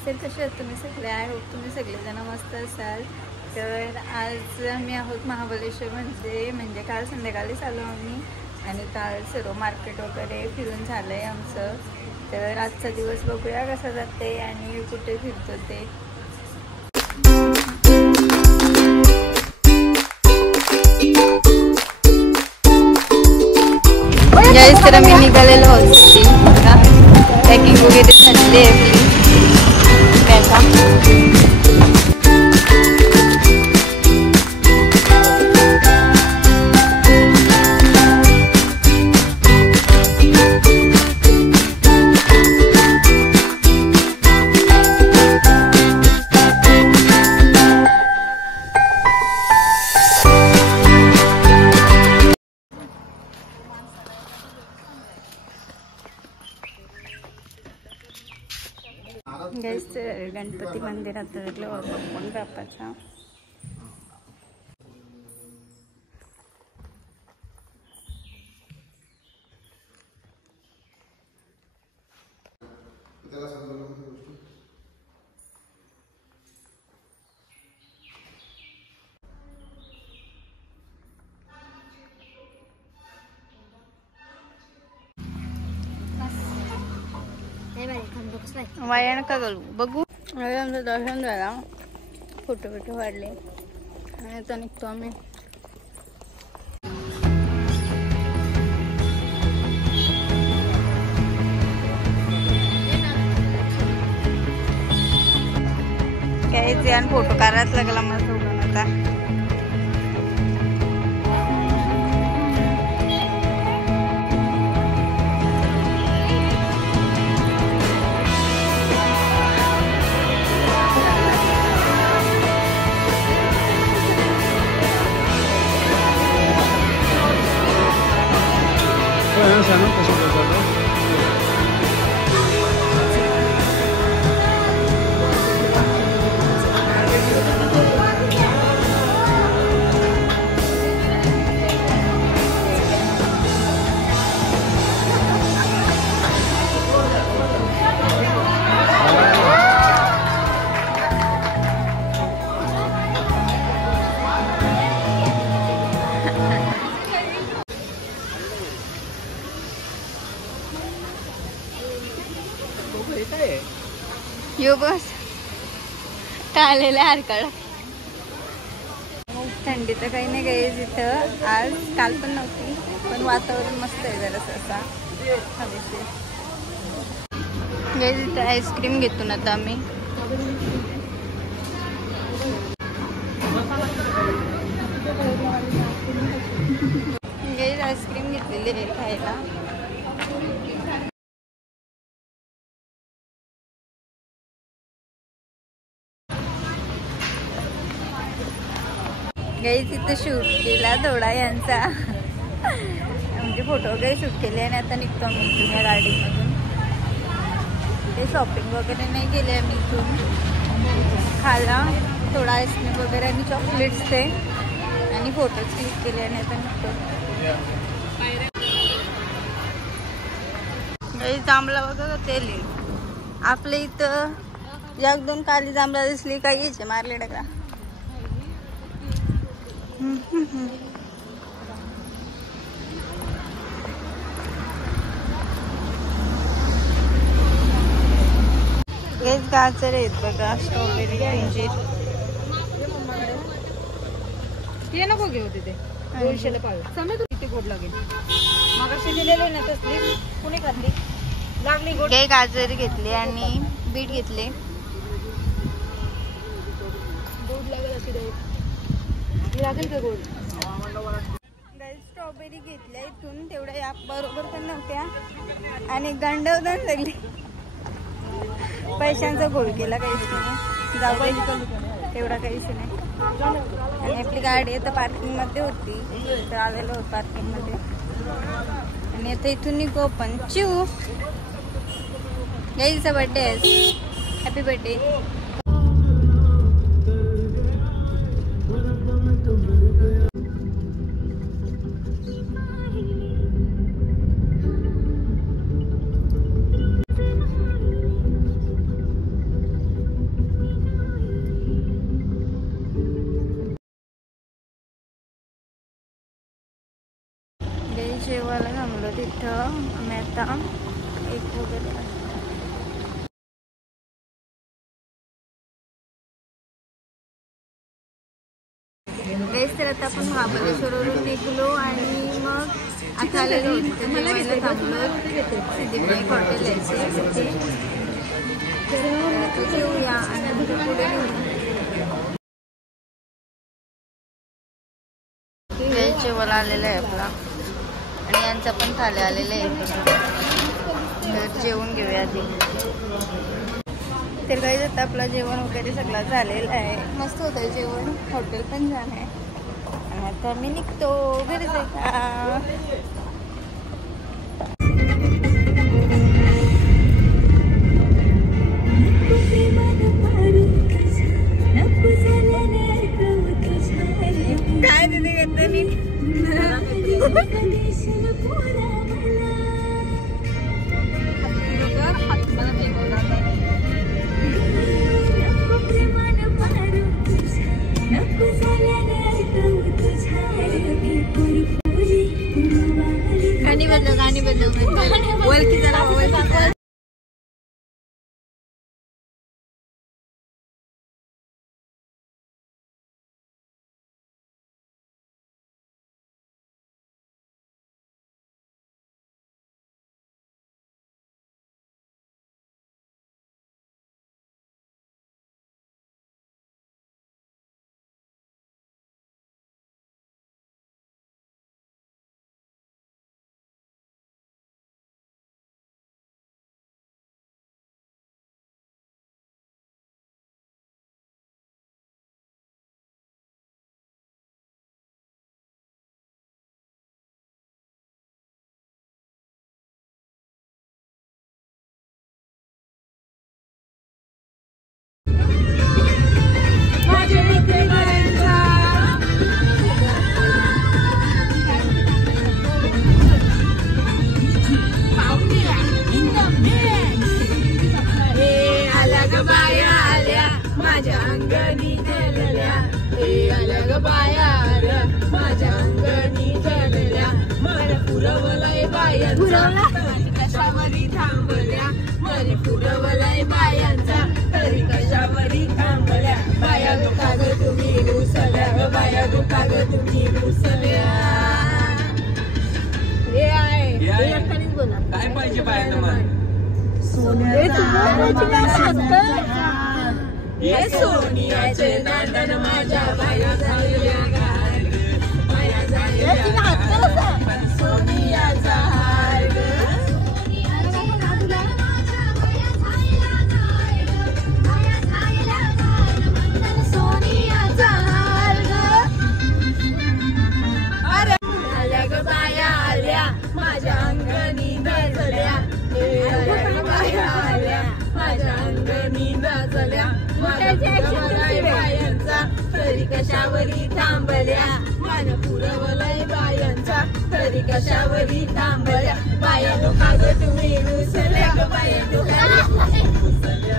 तर कसे आहात तुम्ही सगळे? आय होप तुम्ही सगळेजण मस्त असाल. तर आज आम्ही आहोत महाबळेश्वरमध्ये, म्हणजे काल संध्याकाळीच आलो आम्ही आणि काल सर्व मार्केट वगैरे फिरून झालं आहे आमचं. तर आजचा दिवस बघूया कसा जाते आणि कुठे फिरतो ते. गाईस तर आम्ही निघालेलो आहोत. पॅकिंग वगैरे झालेली आहे गाईस. गणपती मंदिरात गेलो होतो आपण बाप्पाच्या. वाया नका घालू, बघू. आमचं दर्शन झाला, फोटो बिटो काढले आणि आता निघतो आम्ही. काय आणि फोटो काढायच लागला मला सोडून आता. यो बस कालेला हरकाळ. थंडी तर काही नाही गाईस इथं आज. काल पण नव्हती, पण वातावरण मस्त आहे जरासं असा हवेशीर. गाईस इथं आईस्क्रीम घेतो ना आता आम्ही. गाईस आईस्क्रीम घेतलेली आहे खायला. गाईस इथं शूट केला थोडा यांचा, म्हणजे फोटो वगैरे शूट केले आणि आता निघतो आम्ही इथून या गार्डनमधून. ते शॉपिंग वगैरे नाही केले आम्ही इथून. खाला थोडा आईस्क्रीम वगैरे आणि चॉकलेट्स ते आणि फोटोज क्लिक केले आणि आता निघतो. गाईस जांभळा बघा तेल आपल्या इथं. एक दोन काली जांभळा दिसली काय घ्यायचे मारले डगरा. हेच गाजर आहेत बघा, स्ट्रॉबेरी, अंजीर. ते नको घेऊ तिथे 200ला पाव. समज किती गोड लागेल. मागाशी दिलेले ना तसली कुणी खाल्ली लागली गोड. काही गाजर घेतले आणि बीट घेतले. गोड लागेल अशी लागेल का गोड. स्ट्रॉबेरी घेतल्या इथून तेवढ्या या बरोबर पण नव्हत्या आणि गंडवदन लागली. पैशांचा घोळ केला काहीच नाही. जाऊ तेवढा काहीच नाही. आणि आपली गाडी आता पार्किंग मध्ये होती, तर आलेलो होतो पार्किंग मध्ये. आणि आता इथून निघू पण. चिऊ गाईचा बर्थडे आहे. Happy birthday. जेवायला थांबलो तिथं आम्ही आता एक वगैरे. बेस तर आता आपण महाबळेश्वरवरून निघलो आणि मग आता आलेलो जेवायला थांबलो सिद्धिविनायक हॉटेल यायचे तिथे जेऊया आणि नंतर पुढे वेज जेवायला आलेलं आहे आपला आणि यांचा पण थाली आलेले आहे. तर जेवून घेऊया आधी. तर काही आता आपलं जेवण वगैरे सगळं झालेलं आहे. मस्त होतं जेवण. हॉटेल पण छान आहे. आणि आता मी निघतो घरी जायचा. काय तिथे करते मी गाणी बदल ओळखी जरा कशावरी थांबल्या मरी पुरवलाय बायांचा तरी कशावरी थांबल्या बाया दुखाग तुम्ही रुसल्या ग बाया दुखाग तुम्ही रुसल्या. हे आहे एकट्यानेच बोला काय पाहिजे बायांना मन हे सोनियाचे नांदन माझ्या बाया झाल्या गार बाया झाल्या सोनियाचा हार सोनियाचा हार अरे आल्या ग बाया आल्या माझ्या अंगणी गजल्या बाया आल्या माझ्या अंगणी गजल्या बायांचा तरी कशावरी थांबल्या मान पुरवलाय बायांचा तरी कशावरी थांबल्या बाया दुखाग तुम्ही रुसल्या ग बाया दुखाग रुसल्या.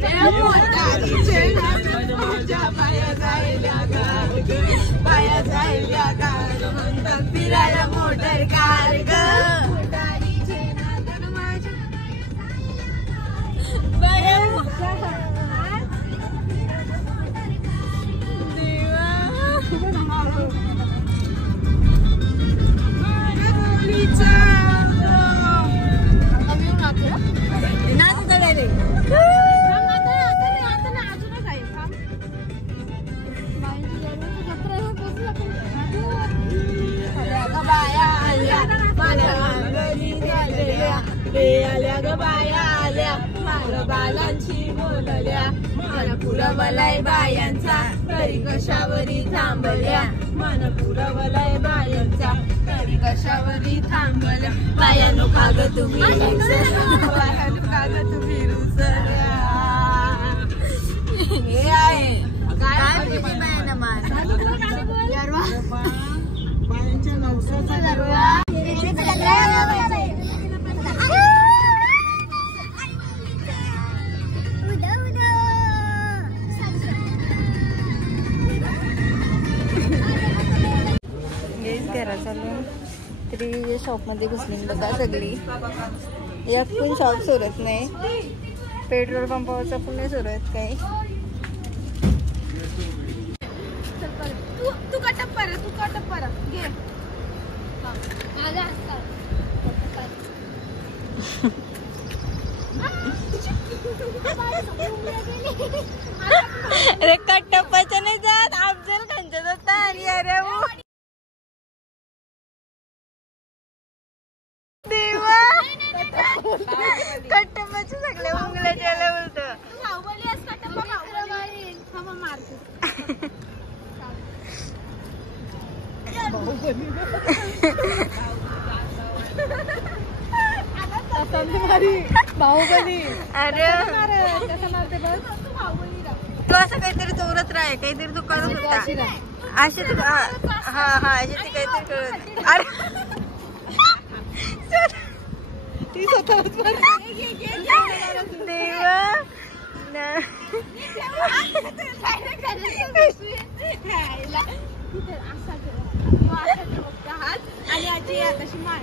काय बाया जायल्या गार बाया जायल्या गार म्हणतात फिरायला मोटर कार ग आल्या ग बाया आल्या बालांची बोलल्या मन पुरवलाय बायांचा तरी कशावरी थांबल्या मन पुरवलाय बायांचा तरी कशावरी थांबल्या बायानो काग तुम्ही बायानो काग तुम्ही रुसल्या हे आहे काय बायांना मान बायांच्या नवसाचा गरवा घरा चालू तरी शॉपमध्ये घुसली बघा सगळी एक पण शॉप सुरत नाही पेट्रोल पंपावरचा पण नाही सुरत काही तू कटप्पर घे अरे कटप्पाच्या नाही जात अफजल खानच्या जात अरे देवा कटप्पाचे सगळे उंगल्या त्याला बोलतो बाहुबली अरे तू असं काहीतरी चोरत राह काहीतरी तू करत होता अशी तू हा अशी ती काहीतरी करत अरे ती स्वतःच देवा आणि आजी आताशी मार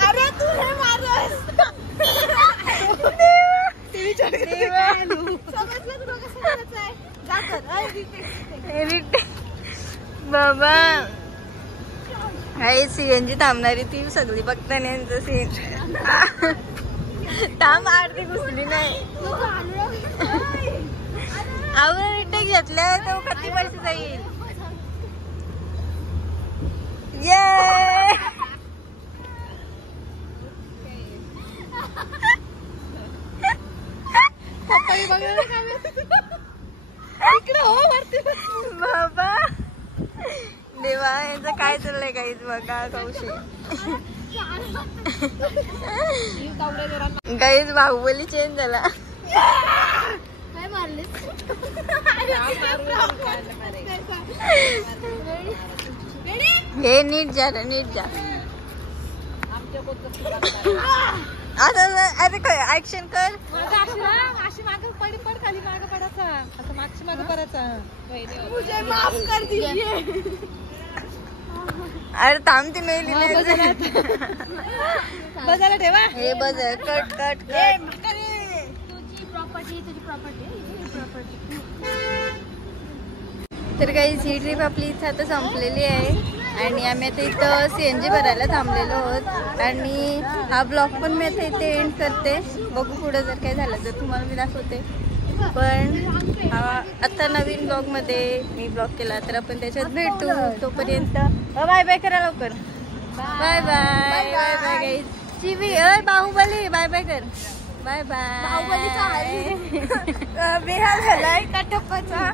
अरे तू हे मारस बाबा हाय सीएनजी थांबणारी ती सगळी बघताना यांचं सीन थांब आरती घुसली नाही आवड घेतल्या तो किती पैसे जाईल ये बाबा देवा यांचं काय चाललंय काहीच बघा कौशी काहीच बाहुबली चेंज झाला काय मारलेस हे नीट जा अरे ऍक्शन कर अशी मागे पड खाली मागे पडायचा असं मागची मागे करायचा मुझे माफ कर दीजिए अरे थांबते मेली बजाला ठेवा हे बजर कट तुझी प्रॉपर्टी तर काही ही ट्रिप आपली इथं आता संपलेली आहे आणि आम्ही आता इथं सीएनजी भरायला थांबलेलो आहोत आणि हा ब्लॉग पण मी आता इथे एंड करते बघू पुढे जर काही झालं तर तुम्हाला मी दाखवते पण आता नवीन ब्लॉगमध्ये मी ब्लॉग केला तर आपण त्याच्यात भेटू तोपर्यंत बाय बाय करा लवकर bye bye bye bye guys चिवी बाहुबली बाय बाय कर बाय बाय बेहाल झालाय कटप्पाचा